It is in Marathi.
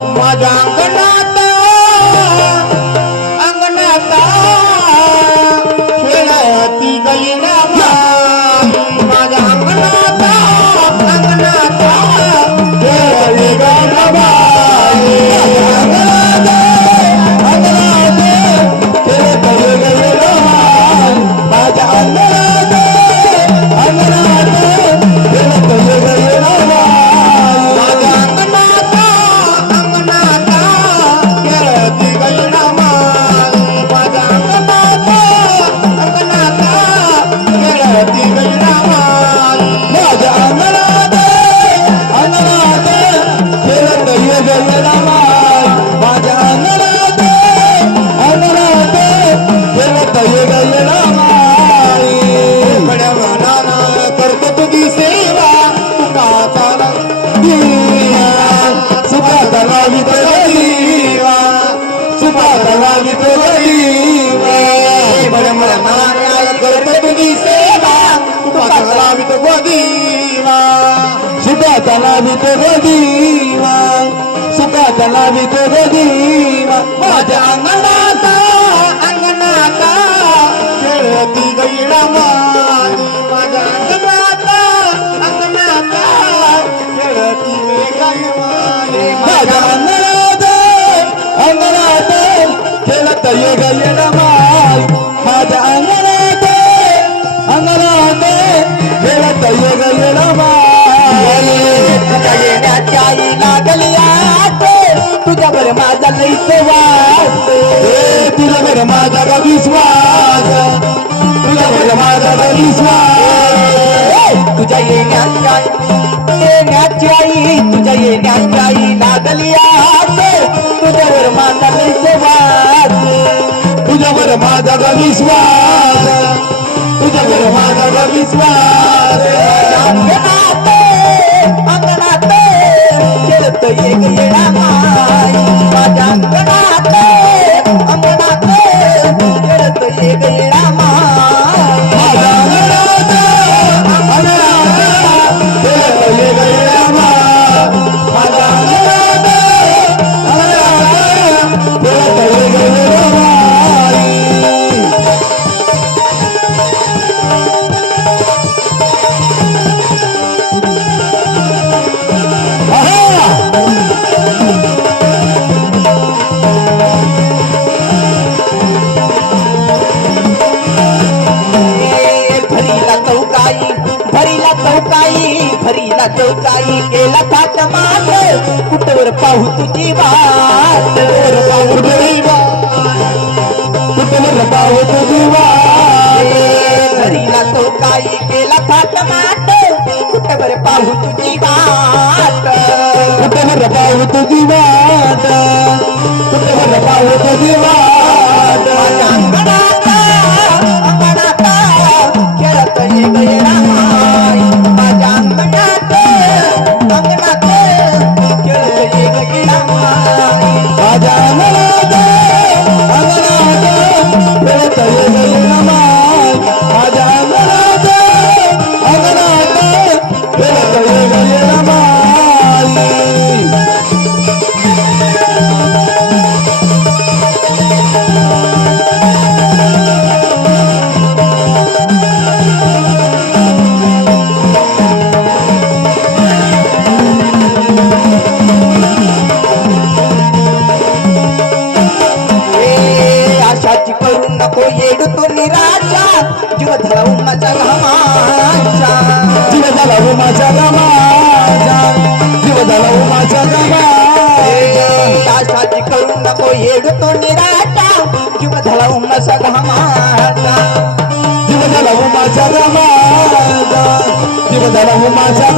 माझ्या अंगणात लावित दिवा सुखात लावित दिवा सुखात लावित माझ्या अंगणा विश्वास तुझ्या येण्याची आई येण्याची आई तुझ्या येण्याची आई लागली आट तुझ्यावर माझा विश्वास तुझ्यावर माझा विश्वास तुझ्यावर माझा विश्वास अंगणात अंगणात खेळत एक येणा भरीला चौकाई गेला थाट मात कुठवर पाहू तुझी वाट? तो चौकाई गेला थाट मात कुठवर पाहू तुझी वाट? तुझी वाट? कुठवर पाहू तुझी वाट? घामाचा जीव झाला हो माझ्या गमाजा जीव झाला हो माझ्या गमाजा ए, आशाची करू नको येडू तो निराशा. जीव धराऊ माझ्या. घामाचा जीव झाला हो गमाजा जीव झाला हो माझ्या